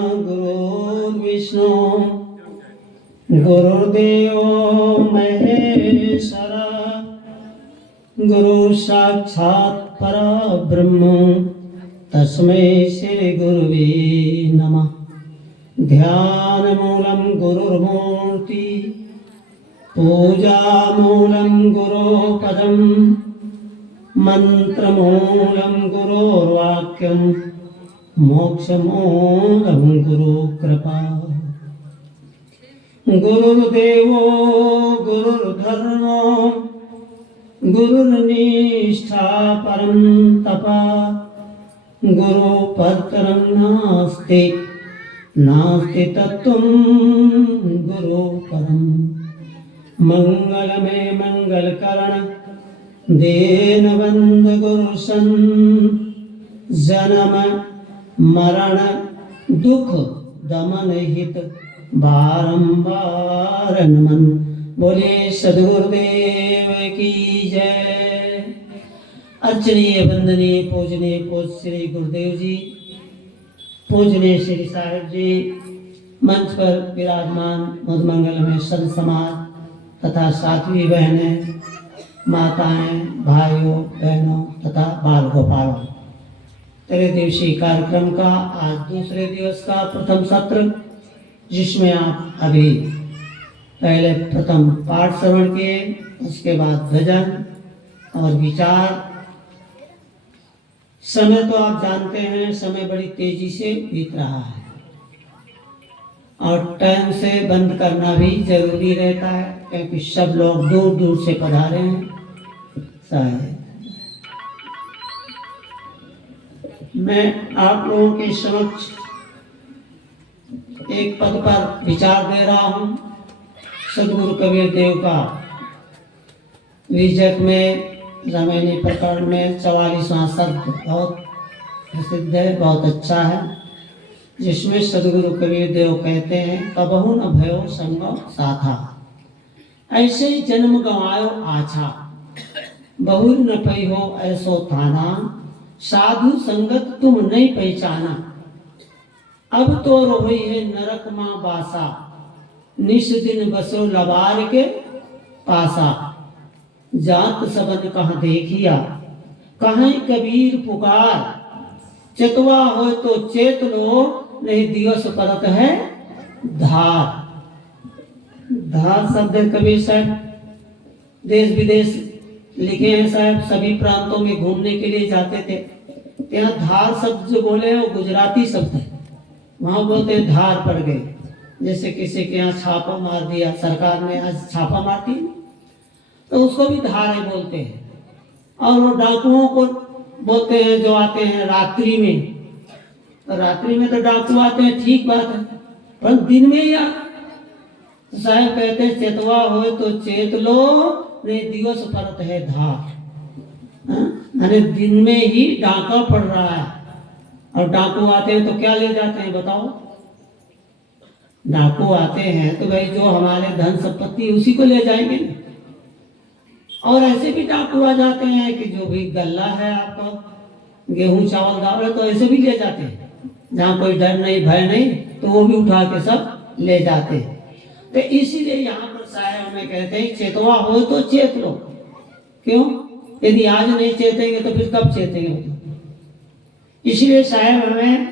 गुरुर्विष्णु गुरुर्देवो महेश्वर गुरु साक्षात् परब्रह्म तस्मै श्री गुरुवे नमः। ध्यानमूलं गुरुर्मूर्ति पूजामूलं गुरुपदं मंत्रमूलं गुरुर्वाक्यं मोक्षमूलं गुरुकृपा। गुरुर्देवो गुरुर्धर्मो गुरुर्निष्ठा परं तपः गुरुपरं नास्ति नास्ति तत्त्वं गुरुपरम्। मंगलमय मंगलकरण दीनबंध गुरुसन जन्म मरण दुख दमन हित बारंबार नमन। बोले सद्गुरुदेव की जय। अर्चनीय वंदनीय पूजनीय पूज श्री गुरुदेव जी, पूजनीय श्री साहिब जी, मंच पर विराजमान मधुमंगल में संत समाज तथा साध्वी बहनें, माताएं, भाइयों, बहनों तथा बाल गोपालों, तेरे दिवसीय कार्यक्रम का आज दूसरे दिवस का प्रथम सत्र, जिसमें आप अभी पहले प्रथम पाठ श्रवण किए, उसके बाद भजन और विचार। समय तो आप जानते हैं, समय बड़ी तेजी से बीत रहा है और टाइम से बंद करना भी जरूरी रहता है, क्योंकि सब लोग दूर दूर से पधारे हैं। शायद मैं आप लोगों के समक्ष एक पद पर विचार दे रहा हूं। सदगुरु कबीर देव का विजक में जमीनी प्रकरण में 44वां शब्द बहुत प्रसिद्ध है, बहुत अच्छा है, जिसमें सदगुरु कबीर देव कहते हैं, कबहु न भयो संग साथा, ऐसे जन्म गंवायो आछा, बहुर न पई हो ऐसो थाना, साधु संगत तुम नहीं पहचाना। अब तो रोही है नरक माँ बासा, निस दिन बसो लबार के पासा, जात सबन कहाँ देखिया, कहाँ कबीर पुकार, चेतवा हो तो चेत लो, नहीं दिवस परत है धार। धार शब्द कबीर साहब देश विदेश लिखे हैं साहब, सभी प्रांतों में घूमने के लिए जाते थे। यहाँ धार शब्द जो बोले वो गुजराती शब्द है, वहां बोलते हैं धार पड़ गए। जैसे किसी के यहाँ छापा मार दिया, सरकार ने आज छापा मारती तो उसको भी धारे बोलते हैं। और वो डाकुओं को बोलते हैं जो आते हैं रात्रि में, तो रात्रि में तो डाकू आते हैं, ठीक बात है, पर दिन में ही तो साहब कहते हैं, चेतवा हो तो चेत लो, नहीं दिवस परत है धार। अरे दिन में ही डाका पड़ रहा है और डाकू आते हैं तो क्या ले जाते हैं बताओ? डाकू आते हैं तो भाई जो हमारे धन संपत्ति उसी को ले जाएंगे ना। और ऐसे भी डाकू आ जाते हैं कि जो भी गल्ला है आपका, गेहूं चावल दाल है, तो ऐसे भी ले जाते हैं, जहाँ कोई डर नहीं भय नहीं, तो वो भी उठा के सब ले जाते हैं। तो इसीलिए यहाँ पर साहब में कहते हैं, चेतवा हो तो चेत लो। क्यों? यदि आज नहीं चेतेंगे तो फिर कब चेतेंगे? इसलिए साहब हमें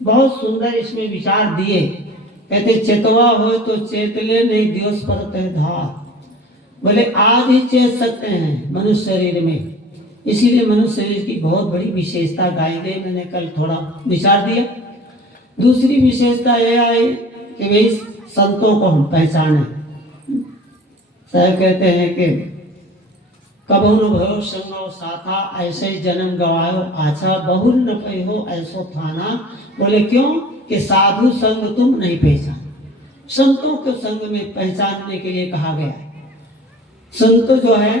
बहुत सुंदर इसमें विचार दिए। कहते चेतवा हो तो चेत ले, नहीं दिवस परत है धार। बोले आज ही चेत सकते हैं मनुष्य शरीर में, इसीलिए मनुष्य शरीर की बहुत बड़ी विशेषता गाई गई। मैंने कल थोड़ा विचार दिया। दूसरी विशेषता यह आई कि भाई संतों को हम पहचाने। साहब कहते हैं कि कबहु न भयो संगो साथा, ऐसे जन्म गवायो आछा, बहुर न पई हो ऐसो थाना। बोले क्यों? कि साधु संग तुम नहीं पहचान। संतों के संग में पहचानने के लिए कहा गया है। संत जो है,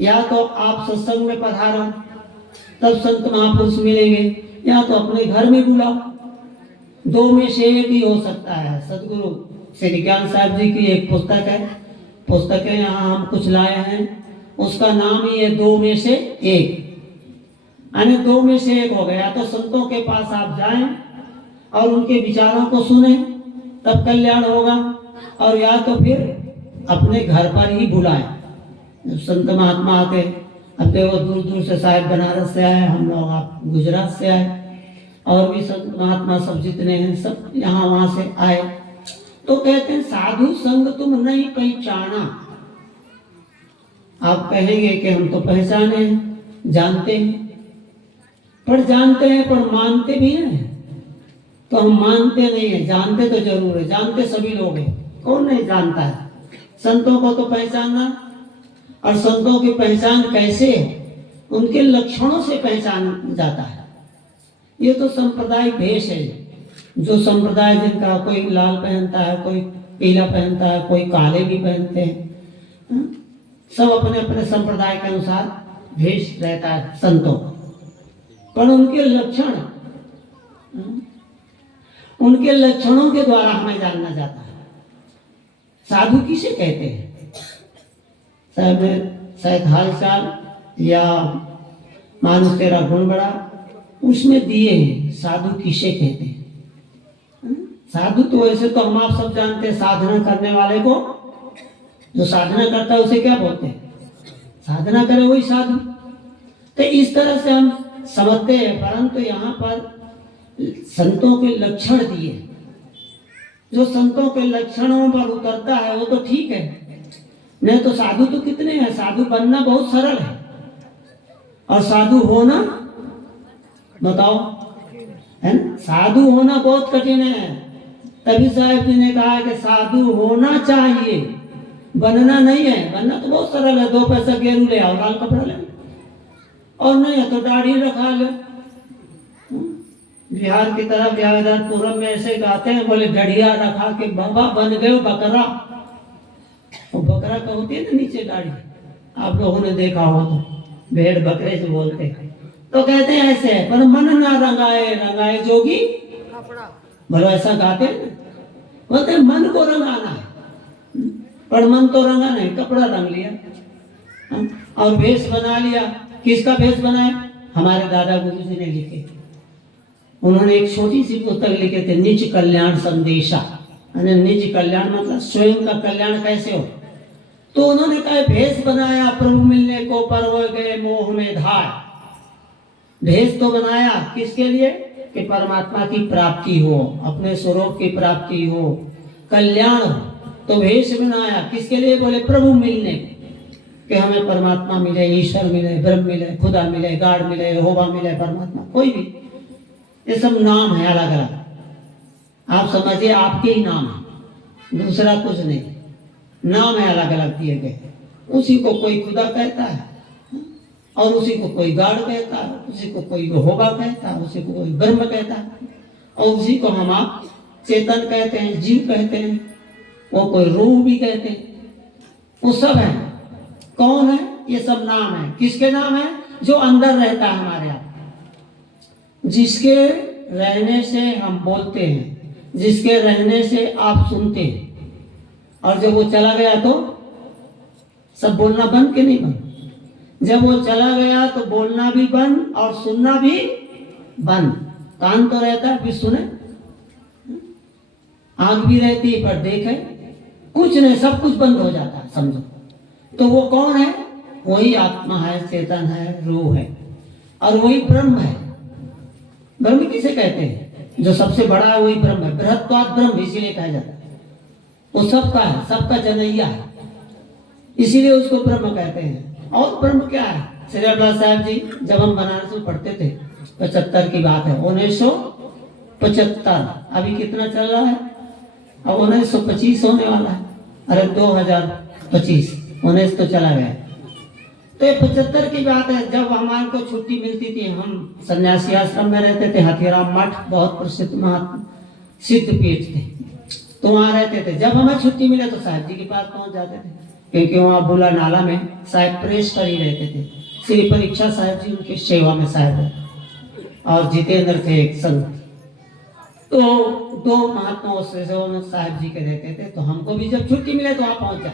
या तो आप सत्संग में पधारो तब संत महापुरुष मिलेंगे, या तो अपने घर में बुलाओ, दो में से एक ही हो सकता है। सदगुरु श्री ज्ञान साहब जी की एक पुस्तक है यहाँ हम कुछ लाए हैं, उसका नाम ही है दो में से एक। यानी दो में से एक हो गया। तो संतों के पास आप जाएं और उनके विचारों को सुने, तब कल्याण होगा। और या तो फिर अपने घर पर ही बुलाएं। संत महात्मा आते, अब देखो दूर दूर से साहिब बनारस से आए, हम लोग आप गुजरात से आए, और भी संत महात्मा सब जितने हैं सब यहाँ वहाँ से आए। तो कहते हैं साधु संग तुम नहीं पहचाना। आप कहेंगे कि हम तो पहचाने हैं, जानते हैं, पर जानते हैं पर मानते भी हैं। तो हम मानते नहीं है, जानते तो जरूर है, जानते सभी लोग हैं, कौन नहीं जानता है। संतों को तो पहचानना, और संतों की पहचान कैसे है, उनके लक्षणों से पहचान जाता है। ये तो सांप्रदायिक भेष है, जो संप्रदाय जिनका कोई लाल पहनता है, कोई पीला पहनता है, कोई काले भी पहनते हैं, सब अपने अपने संप्रदाय के अनुसार भेष रहता है संतों। पर उनके लक्षण, उनके लक्षणों के द्वारा हमें जानना जाता है। साधु किसे कहते हैं? शायद हाल चाल या मानुष तेरा गुण बड़ा, उसमें दिए हैं साधु किसे कहते हैं। साधु तो वैसे तो हम आप सब जानते हैं, साधना करने वाले को, जो साधना करता है उसे क्या बोलते हैं? साधना करे वही साधु। तो इस तरह से हम समझते हैं, परंतु यहाँ पर संतों के लक्षण दिए। जो संतों के लक्षणों पर उतरता है वो तो ठीक है, नहीं तो साधु तो कितने हैं। साधु बनना बहुत सरल है, और साधु होना, बताओ, है ना, साधु होना बहुत कठिन है। तभी साहब जी ने कहा कि साधु होना चाहिए, बनना नहीं है। बनना तो बहुत सरल है, 2 पैसा गेरू ले आओ, लाल कपड़ा ले, और नहीं है तो दाढ़ी रखा ले। बिहार की तरफ व्यावधानपुरम में ऐसे गाते हैं, बोले गढ़िया रखा के बाबा बन गए बकरा। वो बकरा का होती है ना नीचे दाढ़ी, आप लोगों ने देखा हो तो, भेड़ बकरे से बोलते हैं। तो कहते हैं ऐसे, पर मन ना रंगाए रंगाए जोगी बोलो, ऐसा गाते हैं। बोलते मन को रंगाना है, पर मन तो रंगा नहीं, कपड़ा रंग लिया और भेष बना लिया। किसका भेष बनाए? हमारे दादा गुरु जी ने लिखे। उन्होंने एक छोटी सी पुस्तक लिखे थे, निज कल्याण संदेशा। निज कल्याण मतलब स्वयं का कल्याण कैसे हो। तो उन्होंने कहा भेष बनाया प्रभु मिलने को, पर हो गए मोह में धाय। भेष तो बनाया किसके लिए? कि परमात्मा की प्राप्ति हो, अपने स्वरूप की प्राप्ति हो, कल्याण हो। तो भेष बनाया किसके लिए? बोले प्रभु मिलने, कि हमें परमात्मा मिले, ईश्वर मिले, ब्रह्म मिले, खुदा मिले, गाड मिले, यहोवा मिले, परमात्मा कोई भी, ये सब नाम है अलग अलग। आप समझिए आपके ही नाम है, दूसरा कुछ नहीं, नाम है अलग अलग दिए गए। उसी को कोई खुदा कहता है, और उसी को कोई गाड कहता है, उसी को कोई यहोवा कहता है, उसी को कोई ब्रह्म कहता है, और उसी को हम आप चेतन कहते हैं, जीव कहते हैं, वो कोई रूह भी कहते हैं। वो सब है। कौन है? ये सब नाम है। किसके नाम है? जो अंदर रहता है हमारे आप, जिसके रहने से हम बोलते हैं, जिसके रहने से आप सुनते हैं। और जब वो चला गया तो सब बोलना बंद के नहीं बंद? जब वो चला गया तो बोलना भी बंद और सुनना भी बंद। कान तो रहता है फिर सुने, आंख भी रहती है पर देखे कुछ नहीं, सब कुछ बंद हो जाता है, समझो। तो वो कौन है? वही आत्मा है, चेतन है, रूह है, और वही ब्रह्म है। ब्रह्म किसे कहते हैं? जो सबसे बड़ा है वही ब्रह्म है। बृहत्वात् ब्रह्म इसीलिए कहा जाता है, वो सबका है, सबका जनैया है, इसीलिए उसको ब्रह्म कहते हैं। और ब्रह्म क्या है? श्री अब्दुल साहब जी जब हम बनारस में पढ़ते थे, 75 की बात है, 1975, अभी कितना चल रहा है? अब 1925 होने वाला है। अरे 2025, 19 तो चला गया। तो 75 की बात है, जब हमारे को छुट्टी मिलती थी, हम सन्यासी आश्रम में रहते थे, हाथीराम मठ बहुत प्रसिद्ध महात्मा सिद्ध पीठ थे, तो वहाँ रहते थे। जब हमें छुट्टी मिले तो साहब जी के पास पहुँच जाते थे, क्योंकि वहाँ बुला नाला में साहब प्रेस कर ही रहते थे। श्री परीक्षा साहब जी उनकी सेवा में साहब है, और जितेंद्र थे एक संत। तो 2 महात्माओं से साहब जी के रहते थे। तो हमको भी जब छुट्टी मिले तो वहाँ पहुँच जाए।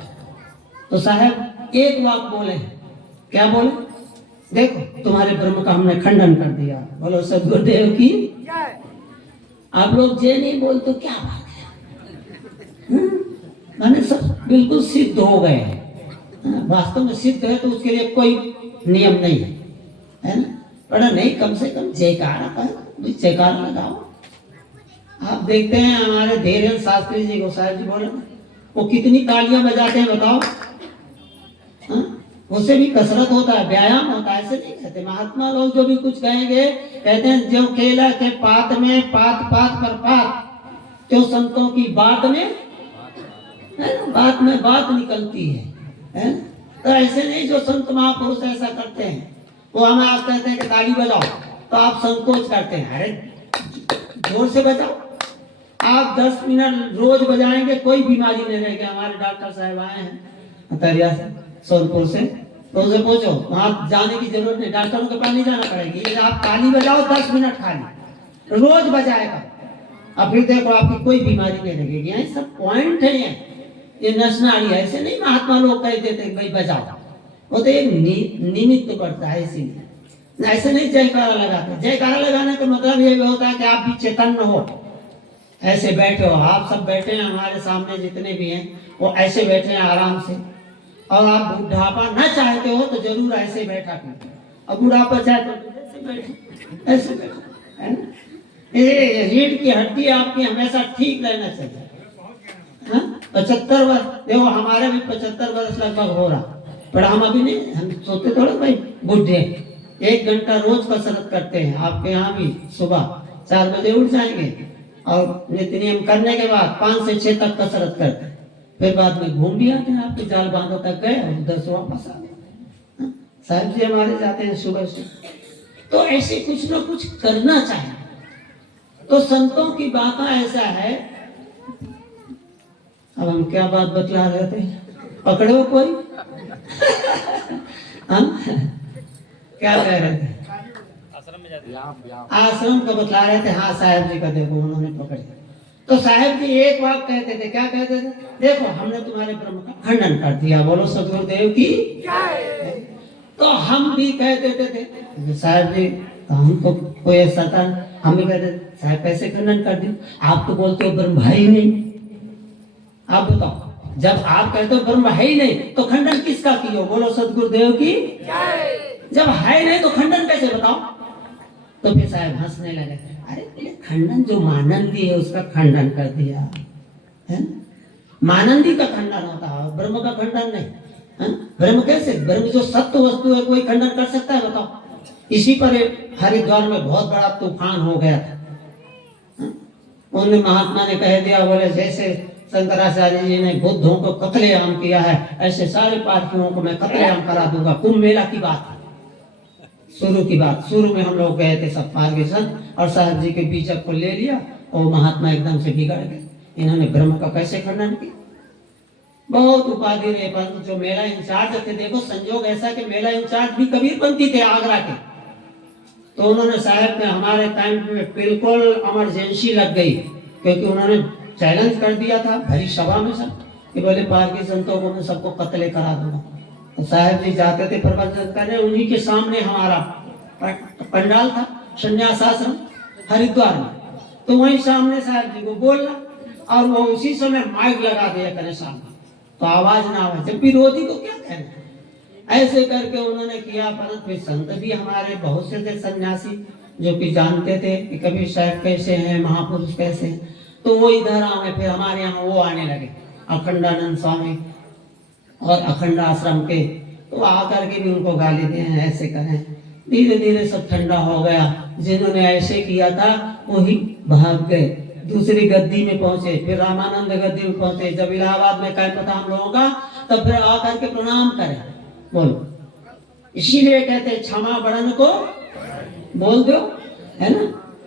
तो साहब एक वाक बोले, क्या बोले? देखो तुम्हारे ब्रह्म का हमने खंडन कर दिया, बोलो सदगुरुदेव की। आप लोग जे नहीं बोल तो क्या बात है? माने सब बिल्कुल सिद्ध हो गए हैं। वास्तव में सिद्ध है तो उसके लिए कोई नियम नहीं है ना? पर नहीं, कम से कम जयकारा करो, जयकारा लगाओ। आप देखते हैं हमारे धीरेन्द्र शास्त्री जी गोसाई जी बोले वो कितनी तालियां बजाते हैं बताओ। उससे भी कसरत होता है, व्यायाम होता है, ऐसे नहीं कहते। महात्मा लोग जो भी कुछ कहेंगे कहते हैं जो केला के पात में पात पात पर पात, तो संतों की बात में बात निकलती है? तो ऐसे नहीं जो संत महापुरुष ऐसा करते हैं। वो हमें आप कहते हैं कि ताली बजाओ तो आप संकोच करते हैं। अरे जोर से बजाओ। आप 10 मिनट रोज बजाएंगे कोई बीमारी नहीं रहेगी। हमारे डॉक्टर साहब आए हैं तरिया से, सोनपुर से, तो उसे पूछो, वहां जाने की जरूरत नहीं, डॉक्टरों के पास नहीं जाना पड़ेगी। आप ताली बजाओ 10 मिनट खाली रोज बजाएगा, अब फिर देखो आपकी कोई बीमारी नहीं लगेगी। यही सब पॉइंट है। ये नशनाड़ी ऐसे नहीं महात्मा लोग कह देते भाई बजाओ, वो तो एक निमित्त पड़ता है। इसीलिए ऐसे नहीं जयकारा लगाते। जयकारा लगाने का मतलब ये होता है कि आप भी चैतन्य हो। ऐसे बैठे हो, आप सब बैठे हैं, हमारे सामने जितने भी हैं वो ऐसे बैठे हैं आराम से। और आप बुढ़ापा ना चाहते हो तो जरूर ऐसे बैठा कीजिए। अब बुढ़ापा चाहते हो तो ऐसे बैठे, ऐसे बैठे, है ना? ये रीढ़ की हड्डी आपकी हमेशा ठीक रहना चाहिए। 75 वर्ष, देखो हमारे भी 75 वर्ष लगभग हो रहा, पर हम अभी नहीं, हम सोचते थोड़ा भाई बुढ़े। 1 घंटा रोज कसरत करते हैं। आपके यहाँ भी सुबह 4 बजे उठ जाएंगे और नित्य नियम करने के बाद 5 से 6 तक कसरत करते हैं। फिर बाद में घूम भी आते हैं, आपके जाल बांधो तक गए और उधर से वापस आ गए। साहब जी हमारे जाते हैं सुबह से। तो ऐसे कुछ ना कुछ करना चाहिए। तो संतों की बात ऐसा है। अब हम क्या बात बतला रहे थे, पकड़े हो कोई? हम क्या कह रहे थे? आश्रम का बतला रहे थे। हाँ साहब जी का देखो उन्होंने पकड़ लिया। तो साहब जी एक बात कहते थे, क्या कहते थे? देखो हमने तुम्हारे ब्रह्म का खंडन कर दिया, बोलो सदगुरुदेव की जय। तो हम भी कह देते थे साहब जी हम तो कोई ऐसा था, हम भी कहते साहब कैसे खंडन कर दिया? आप तो बोलते हो ब्रह्म है ही नहीं। आप बताओ, जब आप कहते हो ब्रह्म है ही नहीं तो खंडन किसका किया? बोलो सदगुरुदेव की जय। जब है नहीं तो खंडन कैसे बताओ? तो फिर साहब हंसने लगे। अरे खंडन जो मानंदी है उसका खंडन कर दिया है। मानंदी का खंडन होता है, ब्रह्म का खंडन नहीं है? ब्रह्म कैसे? ब्रह्म जो सत्य वस्तु है कोई खंडन कर सकता है बताओ? इसी पर हरिद्वार में बहुत बड़ा तूफान हो गया था। उन्हें महात्मा ने कह दिया, बोले जैसे शंकराचार्य जी ने बुद्धों को कत्लेआम किया है ऐसे सारे पार्थियों को मैं कत्लेआम करा दूंगा। कुंभ मेला की बात है, शुरू की बात। शुरू में हम लोग गए थे सब पार्गेशन और साहब जी के बीजक को ले लिया और महात्मा एकदम से बिगड़ गए। इन्होंने ब्रह्म का कैसे खंडन किया? बहुत उपाधि रहे, परंतु जो मेला इंचार्ज थे, देखो संयोग ऐसा कि मेला इंचार्ज भी कबीरपंथी थे आगरा के। तो उन्होंने साहब में हमारे टाइम में बिल्कुल इमरजेंसी लग गई, क्योंकि उन्होंने चैलेंज कर दिया था भरी सभा में सब कि बोले पार्गी संतों को मैं सबको कत्ले करा दूंगा। तो साहब जी जाते थे प्रवचन करने, उन्हीं के सामने हमारा पंडाल था संन्यास आश्रम हरिद्वार में। तो वहीं सामने साहब जी को बोलना और वो उसी समय माइक लगा दिया करे सामने, तो आवाज ना आवे, जब विरोधी को क्या कहना। ऐसे करके उन्होंने किया। परंतु संत भी हमारे बहुत से थे सन्यासी जो कि जानते थे कि कबीर साहब कैसे हैं, महापुरुष कैसे हैं। तो वो इधर आए, फिर हमारे यहाँ वो आने लगे अखंडानंद स्वामी और अखंड आश्रम के। तो आकर के भी उनको गाली दें, ऐसे करें। धीरे धीरे सब ठंडा हो गया। जिन्होंने ऐसे किया था वही भाग गए, दूसरी गद्दी में पहुंचे, फिर रामानंद गद्दी में पहुंचे। जब इलाहाबाद में कैंप था हम लोगों का, तब फिर आकर के प्रणाम करें, बोलो। इसीलिए कहते क्षमा बड़न को बोल दो, है ना?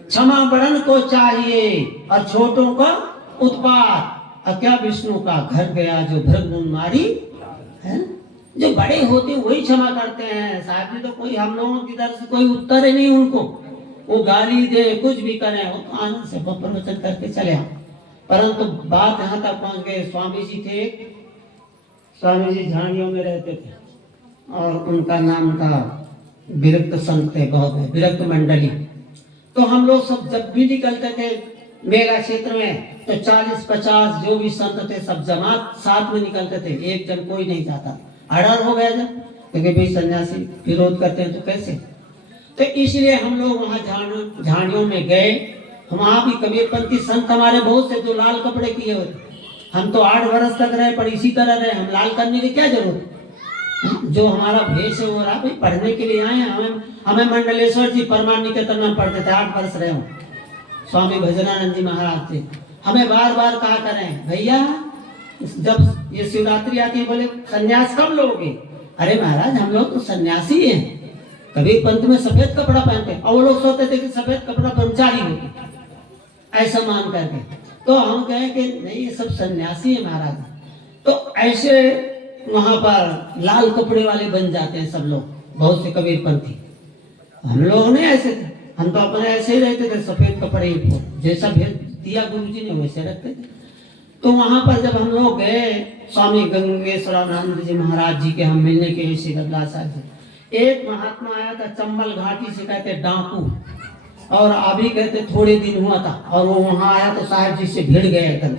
क्षमा बड़न को चाहिए और छोटों का उत्पात। और क्या विष्णु का घर गया जो भृगुन मारी, है? जो बड़े होते हैं वही क्षमा करते हैं। साहब जी तो कोई हम लोगों की तरफ से कोई उत्तर ही नहीं उनको। वो गाली दे कुछ भी करे वो तो आनंद से प्रवचन करके चले आए। परंतु बात यहाँ तक पहुंच गए। स्वामी जी थे, स्वामी जी झाड़ियों में रहते थे और उनका नाम था विरक्त संत थे, बहुत विरक्त मंडली। तो हम लोग सब जब भी निकलते थे मेला क्षेत्र में तो 40-50 जो भी संत थे सब जमात साथ में निकलते थे, एक जन कोई नहीं जाता। अड़र हो गया जब, क्योंकि भाई सन्यासी विरोध करते हैं तो कैसे। तो इसलिए हम लोग वहाँ झाड़ियों में गए। वहाँ भी कबीरपंथी संत हमारे बहुत से जो लाल कपड़े किए हुए थे। हम तो 8 वर्ष तक रहे, पर इसी तरह रहे, हम लाल करने की क्या जरूरत। जो हमारा भेष है वो रहा, भाई पढ़ने के लिए आए। हमें मंडलेश्वर जी परमार निकेतन में पढ़ते थे, 8 वर्ष रहे हूँ। स्वामी भजनानंद जी महाराज थे, हमें बार बार कहा करें भैया जब ये शिवरात्रि आती है बोले सन्यास कब लोगे। अरे महाराज हम लोग तो सन्यासी हैं, कबीर पंथ में सफेद कपड़ा पहनते हैं, और वो लोग सोचते थे कि सफेद कपड़ा ब्रह्मचारी होगी, ऐसा मान करके। तो हम कहें कि नहीं ये सब सन्यासी है महाराज। तो ऐसे वहां पर लाल कपड़े वाले बन जाते हैं सब लोग, बहुत से कबीर पंथी। हम लोग नहीं ऐसे थे, हम तो अपने ऐसे ही रहते थे, सफेद कपड़े जैसा भेज दिया गुरु जी ने वैसे रखते थे। तो वहां पर जब हम लोग गए स्वामी गंगेश्वरानंद जी महाराज जी के हम मिलने के लिए श्री गदला साहब जी, एक महात्मा आया था चंबल घाटी से, कहते डाकू, और अभी कहते थोड़े दिन हुआ था, और वो वहां आया तो साहब जी से भिड़ गए एकदम,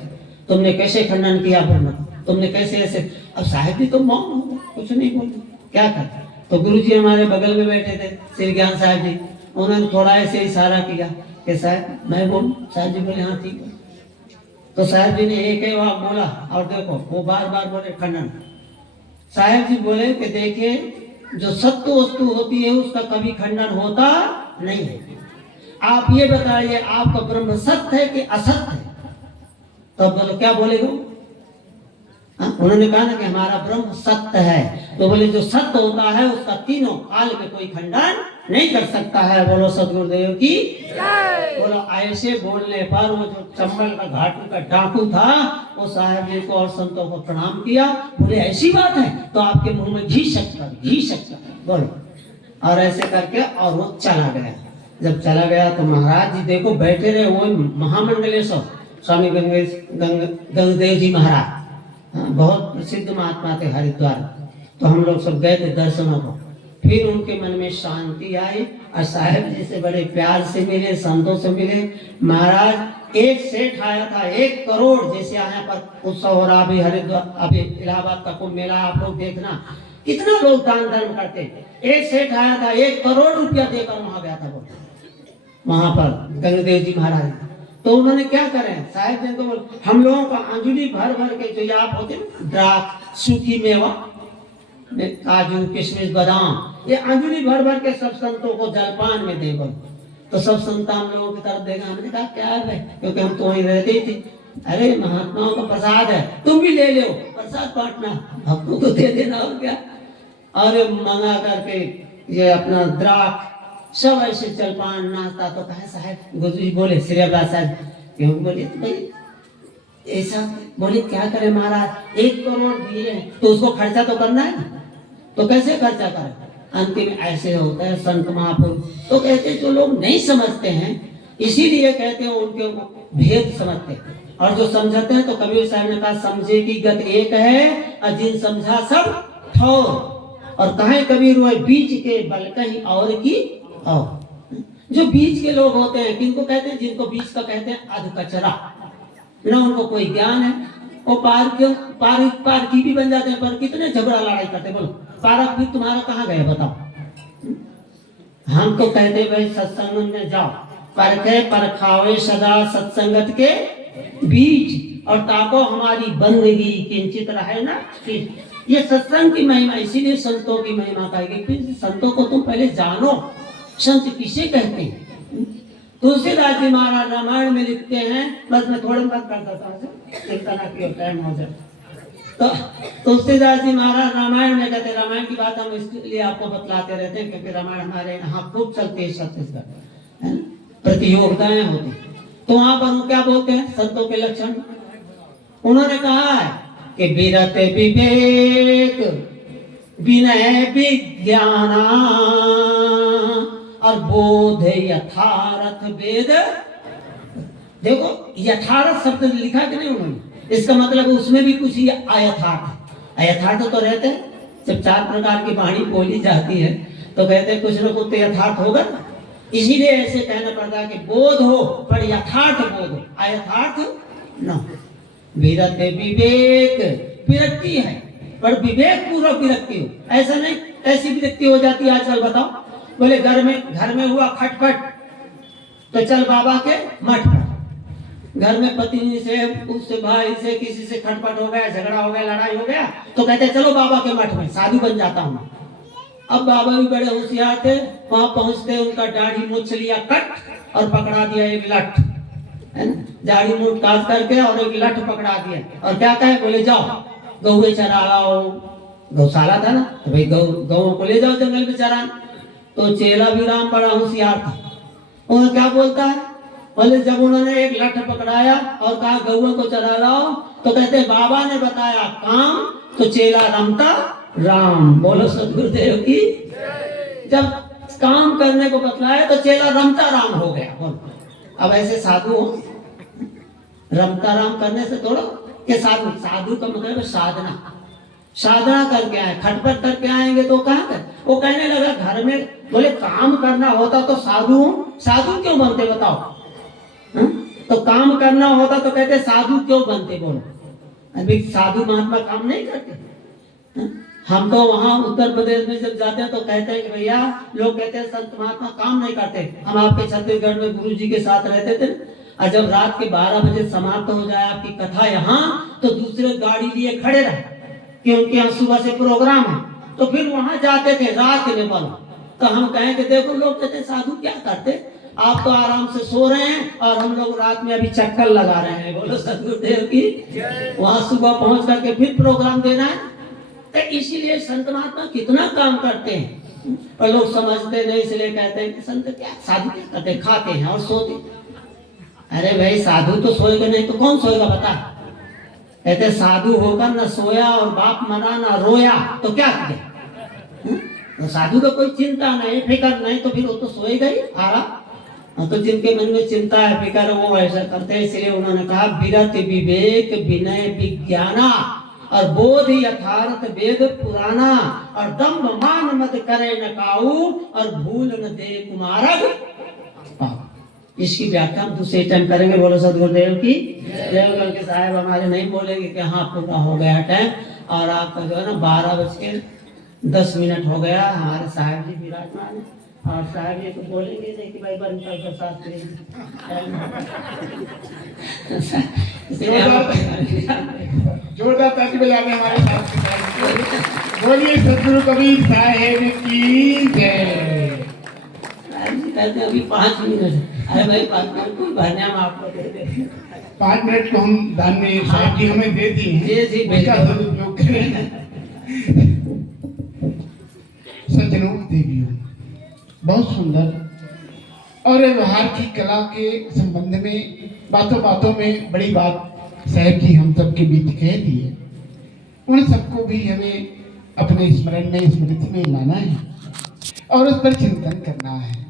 तुमने कैसे खंडन किया बोलना, तुमने कैसे ऐसे। अब साहब जी तो मौन हो गए, कुछ नहीं बोले, क्या करते। तो गुरु जी हमारे बगल में बैठे थे श्री ज्ञान साहब जी, उन्होंने थोड़ा ऐसे इशारा किया कि साहब मैं बोल। साहब जी बोले हाँ ठीक है। तो साहब जी ने एक ही वाक बोला, और देखो वो बार बार बोले खंडन। साहब जी बोले कि देखिए जो सत्य वस्तु होती है उसका कभी खंडन होता नहीं है। आप ये बताइए आपका ब्रह्म सत्य है कि असत्य है। तो बोलो क्या बोलेगा। उन्होंने कहा ना कि हमारा ब्रह्म सत्य है। तो बोले जो सत्य होता है उसका तीनों काल में कोई खंडन नहीं कर सकता है। बोलो सदगुरुदेव की बोलो। ऐसे बोलने पर वो जो चंबल का घाटी का डाकू था वो साहब जी को और संतों को प्रणाम किया, बोले ऐसी बात है तो आपके मुंह में घी शक्कर बोलो। और ऐसे करके और वो चला गया। जब चला गया तो महाराज जी देखो बैठे रहे, वो महामंडलेश्वर स्वामी गंगदेव जी महाराज, बहुत प्रसिद्ध महात्मा थे हरिद्वार। तो हम लोग सब गए थे दर्शनों को। फिर उनके मन में शांति आई और साहेब जी से बड़े प्यार से मिले, संतों से मिले। महाराज एक सेठ आया था 1 करोड़, जैसे यहाँ पर उत्सव हो रहा अभी हरिद्वार, अभी इलाहाबाद का कुंभ मेला, आप लोग देखना कितना लोग दान धर्म करते। एक सेठ आया था 1 करोड़ रुपया देकर वहां गया था, वहां पर गंगदेव जी महाराज। तो उन्होंने क्या करें साहब जी को, हम लोगों का अंजलि भर भर के जो आप होते हैं द्राक्ष सूखी मेवा काजू किशमिश बादाम, ये अंजलि भर भर के सब संतों को जलपान में दे। तो सब संत हम लोगों की तरफ देखा, हमने कहा क्या है, क्योंकि हम तो वहीं रहते ही थे। अरे महात्माओं का प्रसाद है, तुम भी ले लो, प्रसाद बांटना, भक्तों को दे देना और क्या। और मंगा करके ये अपना द्राक्ष सब ऐसे जलपान नाश्ता। तो कहे साहब गुरु जी बोले श्री अब्बास साहब क्यों बोले तो भाई ऐसा बोले क्या करे महाराज 1 करोड़ दिए तो उसको खर्चा तो करना है, तो कैसे खर्चा करें। अंतिम ऐसे होता है संत महापुरुष तो कहते जो लोग नहीं समझते हैं इसीलिए कहते हैं उनके भेद समझते हैं। और जो समझते हैं तो कबीर साहब ने कहा समझे की गत एक है और जिन समझा सब ठोर। और कहे कबीर हुए बीच के बल कहीं और की और। जो बीच के लोग होते हैं किनको कहते हैं, जिनको बीच का कहते हैं अध कचरा, ना उनको कोई ज्ञान है, वो पार की भी बन जाते हैं, पर कितने झगड़ा लड़ाई करते। बोलो पारक भी तुम्हारा कहाँ गया बताओ। हम तो कहते भाई सत्संग में जाओ, परखे परखावे सदा सत्संगत के बीच, और ताको हमारी बंदगी किंचित रहे ना। ये सत्संग की महिमा, इसीलिए संतों की महिमा कहेगी। फिर संतों को तुम पहले जानो, संत किसे कहते हैं। तुलसीदास जी महाराज रामायण में लिखते हैं, बस मैं थोड़ा बात कर देता हूँ टाइम हो जाए। तो तुलसीदास जी महाराज रामायण में कहते हैं, रामायण की बात हम इसलिए आपको बतलाते रहते हैं क्योंकि रामायण हमारे यहाँ खूब चलती है छत्तीसगढ़, प्रतियोगिताएं होती। तो वहां पर वो क्या बोलते हैं संतों के लक्षण। उन्होंने कहा है कि विरत विवेक विनय विज्ञाना और बोध यथार्थ वेद। देखो यथार्थ शब्द लिखा कि नहीं उन्होंने, इसका मतलब उसमें भी कुछ अयथार्थ है। अयथार्थ तो रहते हैं, जब 4 प्रकार की वाणी बोली जाती है तो कहते हैं कुछ न कुछ तो यथार्थ होगा। इसीलिए ऐसे कहना पड़ता है कि बोध हो पर यथार्थ बोध हो, अयथार्थ न। विरत विवेक विरक्ति है पर विवेक पूर्वक विरक्ति हो। ऐसा नहीं ऐसी विरक्ति हो जाती है आजकल। बताओ, बोले घर में हुआ खटपट तो चल बाबा के मठ पर। घर में पत्नी से, उससे, भाई से, किसी से खटपट हो गया, झगड़ा हो गया, लड़ाई हो गया, तो कहते चलो बाबा के मठ में, साधु बन जाता हूँ। अब बाबा भी बड़े होशियार थे, वहां पहुंचते उनका दाढ़ी मूछ लिया कट और पकड़ा दिया एक लठ, है ना, दाढ़ी मूछ काट करके और एक लठ पकड़ा दिया और क्या कहे, बोले जाओ गौए चरा लाओ। गौशाला था ना, तो भाई गौ को ले जाओ जंगल में चराने। तो चेला भी राम बड़ा होशियार था, उन्हें क्या बोलता है, बोले जब उन्होंने एक लठ पकड़ाया और कहा गौओं को चरा लाओ, तो कहते बाबा ने बताया काम, तो चेला रमता राम। बोलो सदगुरुदेव की। जब काम करने को बतलाया तो चेला रमता राम हो गया। बोलो, अब ऐसे साधु हो, रमता राम करने से थोड़ा कि साधु का मतलब साधना, साधना करके आए, खटपट करके आएंगे तो कहाँ कर। वो कहने लगा घर में, बोले काम करना होता तो साधु क्यों बनते बताओ। तो काम करना होता तो कहते साधु क्यों बनते। बोलो, अभी साधु महात्मा काम नहीं करते। हम तो वहां उत्तर प्रदेश में जब जाते हैं तो कहते हैं कि भैया, लोग कहते हैं संत महात्मा काम नहीं करते। हम आपके छत्तीसगढ़ में गुरु जी के साथ रहते थे, और जब रात के 12 बजे समाप्त हो जाए आपकी कथा यहाँ, तो दूसरे गाड़ी लिए खड़े रहे कि उनके यहाँ सुबह से प्रोग्राम है, तो फिर वहां जाते थे रात में। बोलो, तो हम कहें कि देखो लोग कहते साधु क्या करते, आप तो आराम से सो रहे हैं और हम लोग रात में अभी चक्कर लगा रहे हैं। बोलो सदगुरुदेव की। वहां सुबह पहुंच करके फिर प्रोग्राम देना है। तो इसीलिए संत महात्मा कितना काम करते हैं, और लोग समझते नहीं, इसलिए कहते हैं कि संत क्या, साधु क्या करते, खाते हैं और सोते। अरे भाई, साधु तो सोएगा नहीं तो कौन सोएगा बता। कहते साधु होकर न सोया और बाप मरा न रोया तो क्या किया। तो साधु का कोई चिंता नहीं, फिक्र नहीं, तो फिर वो तो सोएगा ही आराम। तो जिनके मन में चिंता है, फिक्र है, वो ऐसा करते हैं। इसलिए उन्होंने कहा विरत विवेक विनय विज्ञाना और बोध यथार्थ वेद पुराना और दम्भ मान मत करे न काऊ और भूल न दे कुमारक। इसकी व्याख्या हम दूसरे टाइम करेंगे। बोलो सदगुरुदेव की। देवगढ़ के साहब हमारे नहीं बोलेंगे कि हाँ पूरा हो गया टाइम, और आपका जो है ना 12:10 हो गया। हमारे साहब जी विराजमान है, और साहब ये तो बोलेंगे नहीं कि भाई बन कर शास्त्री। जोरदार ताली बजाने हमारे साथ। बोलिए सदगुरु कबीर साहेब की जय। कहते अभी 5 मिनट। अरे भाई 5 मिनट कोई भरने हम आपको दे देंगे। 5 मिनट को हम दान में साहब जी हमें दे दिए हैं, जी उसका सदुपयोग करें। सज्जनों देवियों, बहुत सुंदर और व्यवहार की कला के संबंध में बातों बातों में बड़ी बात साहब जी हम सबके बीच कह दिए। उन सबको भी हमें अपने स्मरण में, स्मृति में लाना है और उस पर चिंतन करना है।